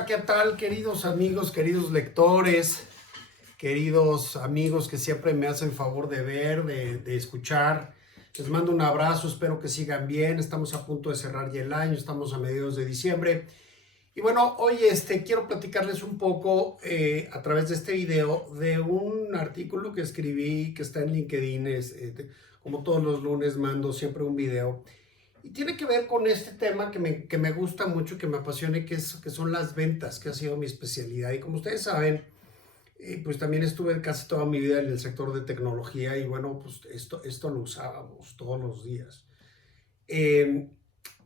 Hola, ¿qué tal, queridos amigos, queridos lectores, queridos amigos que siempre me hacen favor de ver, de escuchar? Les mando un abrazo, espero que sigan bien. Estamos a punto de cerrar ya el año, estamos a mediados de diciembre. Y bueno, hoy quiero platicarles un poco a través de este video de un artículo que escribí que está en LinkedIn. Como todos los lunes mando siempre un video. Y tiene que ver con este tema que me gusta mucho, que me apasiona, que son las ventas, que ha sido mi especialidad. Y como ustedes saben, pues también estuve casi toda mi vida en el sector de tecnología y bueno, pues esto lo usábamos todos los días. Eh,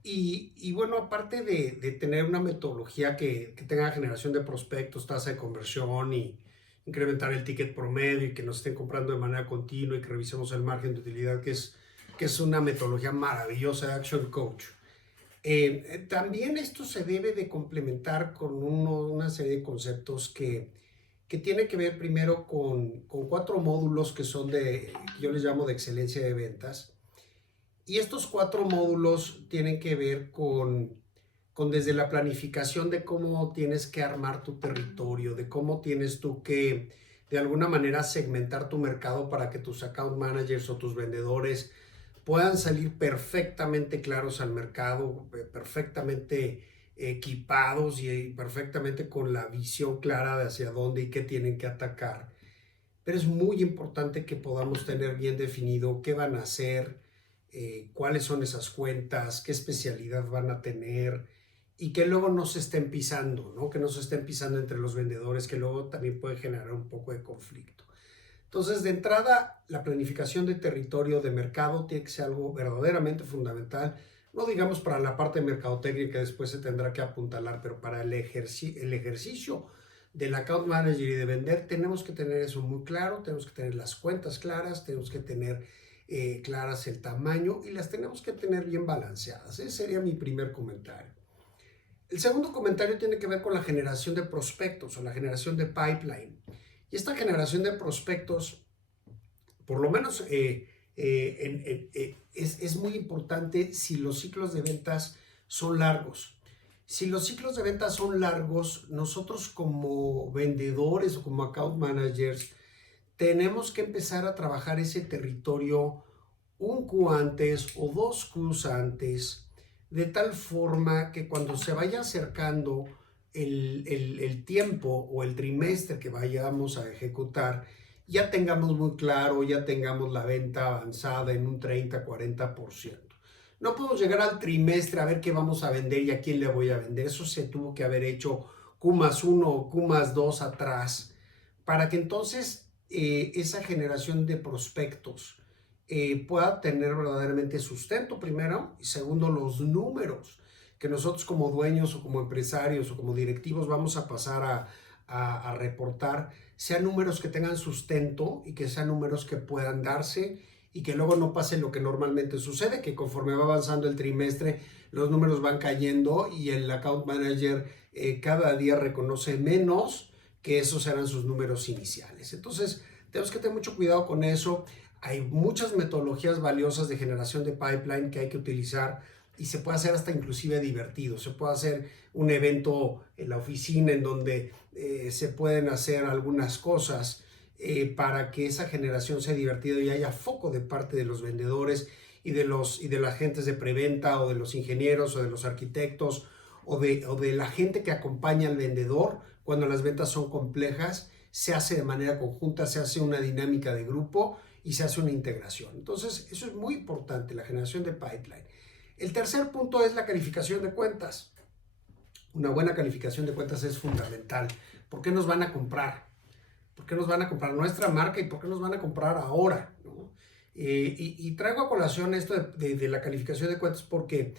y bueno, aparte de tener una metodología que tenga generación de prospectos, tasa de conversión y incrementar el ticket promedio y que nos estén comprando de manera continua y que revisemos el margen de utilidad, que es una metodología maravillosa de Action Coach. También esto se debe de complementar con una serie de conceptos que tiene que ver primero con 4 módulos que son que yo les llamo de excelencia de ventas. Y estos 4 módulos tienen que ver con desde la planificación de cómo tienes que armar tu territorio, de cómo tienes tú que de alguna manera segmentar tu mercado para que tus account managers o tus vendedores puedan salir perfectamente claros al mercado, perfectamente equipados y perfectamente con la visión clara de hacia dónde y qué tienen que atacar. Pero es muy importante que podamos tener bien definido qué van a hacer, cuáles son esas cuentas, qué especialidad van a tener y que luego no se estén pisando, ¿no? Que no se estén pisando entre los vendedores, que luego también puede generar un poco de conflicto. Entonces, de entrada, la planificación de territorio de mercado tiene que ser algo verdaderamente fundamental, no digamos para la parte de mercadotecnia que después se tendrá que apuntalar, pero para el ejercicio del account manager y de vender, tenemos que tener eso muy claro, tenemos que tener las cuentas claras, tenemos que tener claras el tamaño y las tenemos que tener bien balanceadas. Ese sería mi primer comentario. El segundo comentario tiene que ver con la generación de prospectos o la generación de pipeline. Y esta generación de prospectos, por lo menos es muy importante si los ciclos de ventas son largos. Si los ciclos de ventas son largos, nosotros como vendedores o como account managers tenemos que empezar a trabajar ese territorio un Q antes o 2 Qs antes, de tal forma que cuando se vaya acercando el tiempo o el trimestre que vayamos a ejecutar, ya tengamos muy claro, ya tengamos la venta avanzada en un 30-40%. No podemos llegar al trimestre a ver qué vamos a vender y a quién le voy a vender. Eso se tuvo que haber hecho Q+1 o Q+2 atrás, para que entonces esa generación de prospectos pueda tener verdaderamente sustento, primero, y segundo, los números que nosotros como dueños o como empresarios o como directivos vamos a pasar a reportar, sean números que tengan sustento y que sean números que puedan darse y que luego no pase lo que normalmente sucede, que conforme va avanzando el trimestre, los números van cayendo y el account manager cada día reconoce menos que esos eran sus números iniciales. Entonces, tenemos que tener mucho cuidado con eso. Hay muchas metodologías valiosas de generación de pipeline que hay que utilizar y se puede hacer hasta inclusive divertido. Se puede hacer un evento en la oficina en donde se pueden hacer algunas cosas para que esa generación sea divertida y haya foco de parte de los vendedores y de las agentes de preventa o de los ingenieros o de los arquitectos o de la gente que acompaña al vendedor cuando las ventas son complejas. Se hace de manera conjunta, se hace una dinámica de grupo y se hace una integración. Entonces, eso es muy importante, la generación de pipeline. El tercer punto es la calificación de cuentas. Una buena calificación de cuentas es fundamental. ¿Por qué nos van a comprar? ¿Por qué nos van a comprar nuestra marca y por qué nos van a comprar ahora? ¿No? Y traigo a colación esto de la calificación de cuentas porque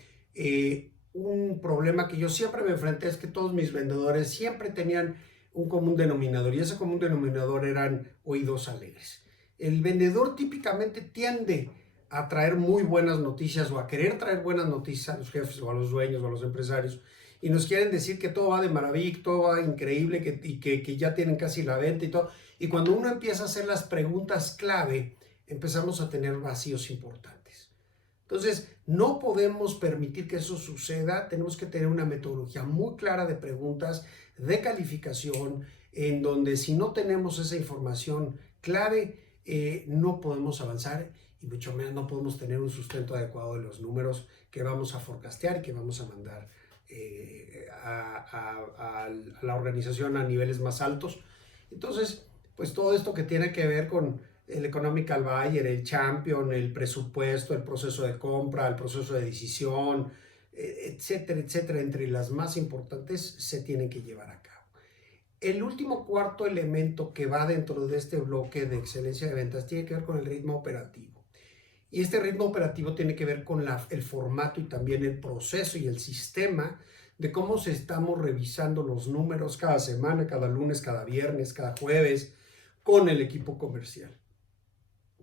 un problema que yo siempre me enfrenté es que todos mis vendedores siempre tenían un común denominador y ese común denominador eran oídos alegres. El vendedor típicamente tiende a traer muy buenas noticias o a querer traer buenas noticias a los jefes o a los dueños o a los empresarios y nos quieren decir que todo va de maravilla, que todo va increíble que ya tienen casi la venta y todo. Y cuando uno empieza a hacer las preguntas clave, empezamos a tener vacíos importantes. Entonces, no podemos permitir que eso suceda. Tenemos que tener una metodología muy clara de preguntas, de calificación, en donde si no tenemos esa información clave, no podemos avanzar y mucho menos no podemos tener un sustento adecuado de los números que vamos a forecastear y que vamos a mandar a la organización a niveles más altos. Entonces, pues todo esto que tiene que ver con el Economical Buyer, el Champion, el presupuesto, el proceso de compra, el proceso de decisión, etcétera, etcétera, entre las más importantes se tienen que llevar a cabo. El último cuarto elemento que va dentro de este bloque de excelencia de ventas tiene que ver con el ritmo operativo. Y este ritmo operativo tiene que ver con el formato y también el proceso y el sistema de cómo se estamos revisando los números cada semana, cada lunes, cada viernes, cada jueves con el equipo comercial.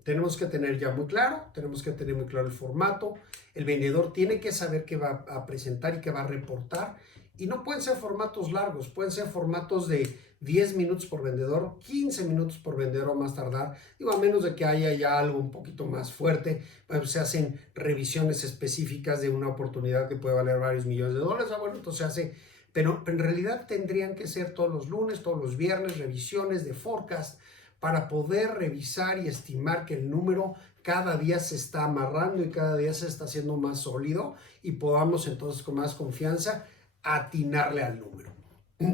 Tenemos que tener ya muy claro, tenemos que tener muy claro el formato, el vendedor tiene que saber qué va a presentar y qué va a reportar, y no pueden ser formatos largos, pueden ser formatos de 10 minutos por vendedor, 15 minutos por vendedor o más tardar, digo, a menos de que haya ya algo un poquito más fuerte, pues se hacen revisiones específicas de una oportunidad que puede valer varios millones de dólares, bueno, entonces se hace, pero en realidad tendrían que ser todos los lunes, todos los viernes, revisiones de forecast, para poder revisar y estimar que el número cada día se está amarrando y cada día se está haciendo más sólido y podamos entonces con más confianza atinarle al número.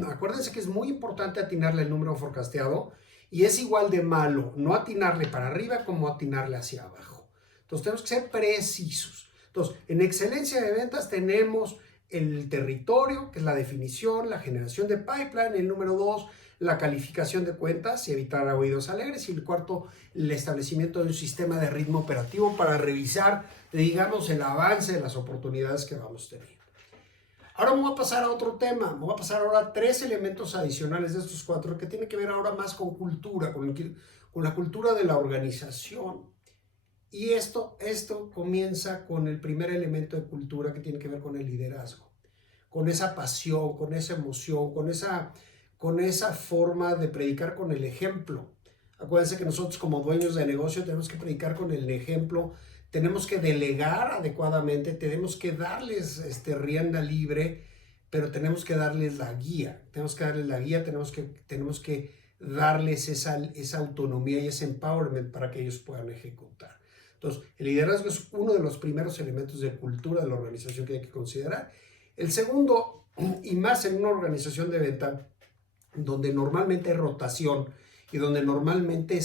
Acuérdense que es muy importante atinarle al número forecasteado y es igual de malo no atinarle para arriba como atinarle hacia abajo. Entonces tenemos que ser precisos. Entonces, en excelencia de ventas tenemos el territorio, que es la definición, la generación de pipeline, el número 2, la calificación de cuentas y evitar oídos alegres, y el cuarto, el establecimiento de un sistema de ritmo operativo para revisar, digamos, el avance de las oportunidades que vamos teniendo. Ahora me voy a pasar a otro tema, me voy a pasar ahora a 3 elementos adicionales de estos 4 que tienen que ver ahora más con cultura, con la cultura de la organización. Y esto comienza con el primer elemento de cultura que tiene que ver con el liderazgo, con esa pasión, con esa emoción, con esa forma de predicar con el ejemplo. Acuérdense que nosotros como dueños de negocio tenemos que predicar con el ejemplo, tenemos que delegar adecuadamente, tenemos que darles rienda libre, pero tenemos que darles la guía, tenemos que darles esa autonomía y ese empowerment para que ellos puedan ejecutar. Entonces, el liderazgo es uno de los primeros elementos de cultura de la organización que hay que considerar. El segundo, y más en una organización de venta, donde normalmente hay rotación y donde normalmente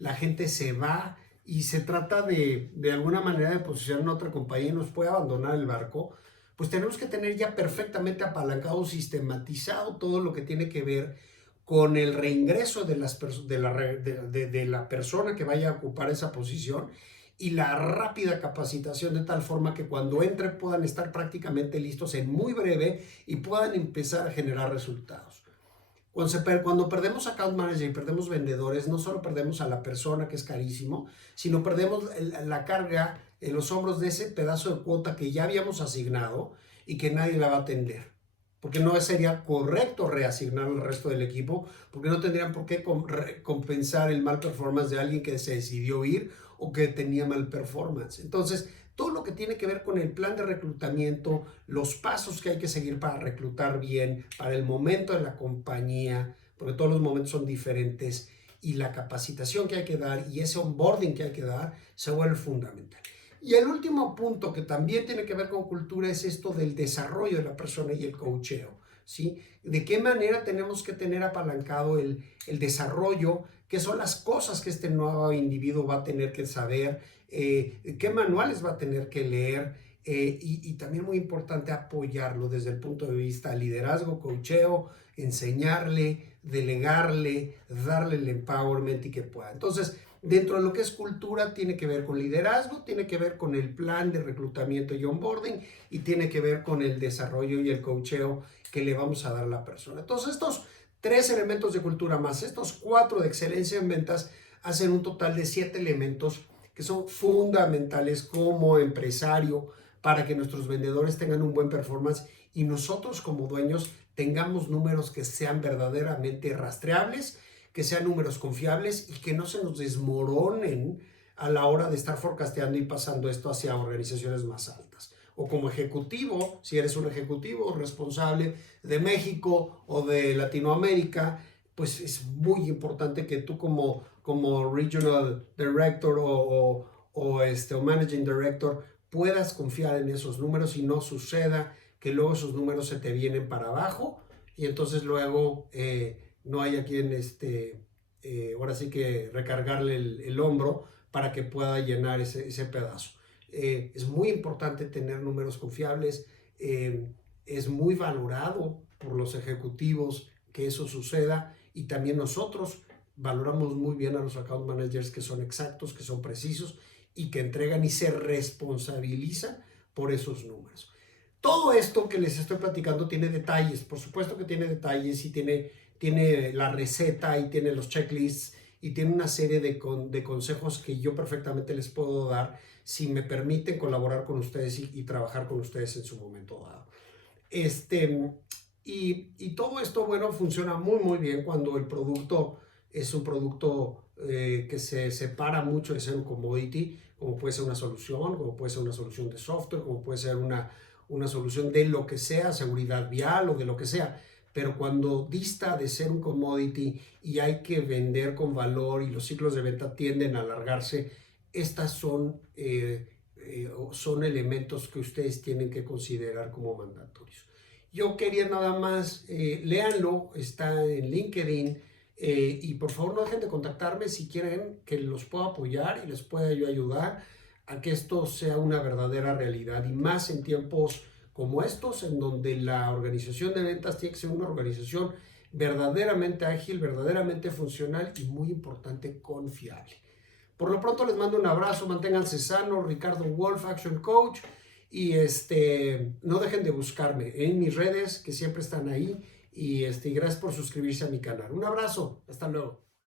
la gente se va y se trata de alguna manera de posicionar en otra compañía y nos puede abandonar el barco, pues tenemos que tener ya perfectamente apalancado, sistematizado todo lo que tiene que ver con el reingreso de la persona que vaya a ocupar esa posición y la rápida capacitación de tal forma que cuando entre puedan estar prácticamente listos en muy breve y puedan empezar a generar resultados. Cuando perdemos account manager y perdemos vendedores, no solo perdemos a la persona, que es carísimo, sino perdemos la carga en los hombros de ese pedazo de cuota que ya habíamos asignado y que nadie la va a atender. Porque no sería correcto reasignar al resto del equipo, porque no tendrían por qué compensar el mal performance de alguien que se decidió ir o que tenía mal performance. Entonces, todo lo que tiene que ver con el plan de reclutamiento, los pasos que hay que seguir para reclutar bien, para el momento de la compañía, porque todos los momentos son diferentes, y la capacitación que hay que dar y ese onboarding que hay que dar se vuelve fundamental. Y el último punto que también tiene que ver con cultura es esto del desarrollo de la persona y el coacheo, ¿sí? De qué manera tenemos que tener apalancado el desarrollo, qué son las cosas que este nuevo individuo va a tener que saber, qué manuales va a tener que leer, y también muy importante apoyarlo desde el punto de vista liderazgo, coacheo, enseñarle, delegarle, darle el empowerment y que pueda. Entonces, dentro de lo que es cultura, tiene que ver con liderazgo, tiene que ver con el plan de reclutamiento y onboarding y tiene que ver con el desarrollo y el coacheo que le vamos a dar a la persona. Entonces, estos 3 elementos de cultura más estos 4 de excelencia en ventas hacen un total de 7 elementos que son fundamentales como empresario para que nuestros vendedores tengan un buen performance y nosotros como dueños tengamos números que sean verdaderamente rastreables, que sean números confiables y que no se nos desmoronen a la hora de estar forecasteando y pasando esto hacia organizaciones más altas. O como ejecutivo, si eres un ejecutivo responsable de México o de Latinoamérica, pues es muy importante que tú como Regional Director o Managing Director puedas confiar en esos números y no suceda que luego esos números se te vienen para abajo y entonces luego no hay a quien ahora sí que recargarle el hombro para que pueda llenar ese pedazo. Es muy importante tener números confiables, es muy valorado por los ejecutivos que eso suceda y también nosotros valoramos muy bien a los account managers que son exactos, que son precisos y que entregan y se responsabilizan por esos números. Todo esto que les estoy platicando tiene detalles, por supuesto que tiene detalles y tiene la receta y tiene los checklists y tiene una serie de consejos que yo perfectamente les puedo dar si me permiten colaborar con ustedes y trabajar con ustedes en su momento dado. Y todo esto, bueno, funciona muy bien cuando el producto es un producto que se separa mucho de ser un commodity, como puede ser una solución, como puede ser una solución de software, como puede ser una solución de lo que sea, seguridad vial o de lo que sea. Pero cuando dista de ser un commodity y hay que vender con valor y los ciclos de venta tienden a alargarse, estas son elementos que ustedes tienen que considerar como mandatorios. Yo quería nada más, léanlo, está en LinkedIn y por favor no dejen de contactarme si quieren que los pueda apoyar y les pueda yo ayudar a que esto sea una verdadera realidad y más en tiempos como estos en donde la organización de ventas tiene que ser una organización verdaderamente ágil, verdaderamente funcional y muy importante, confiable. Por lo pronto les mando un abrazo, manténganse sanos, Ricardo Wolf, Action Coach, y no dejen de buscarme en mis redes que siempre están ahí y gracias por suscribirse a mi canal. Un abrazo, hasta luego.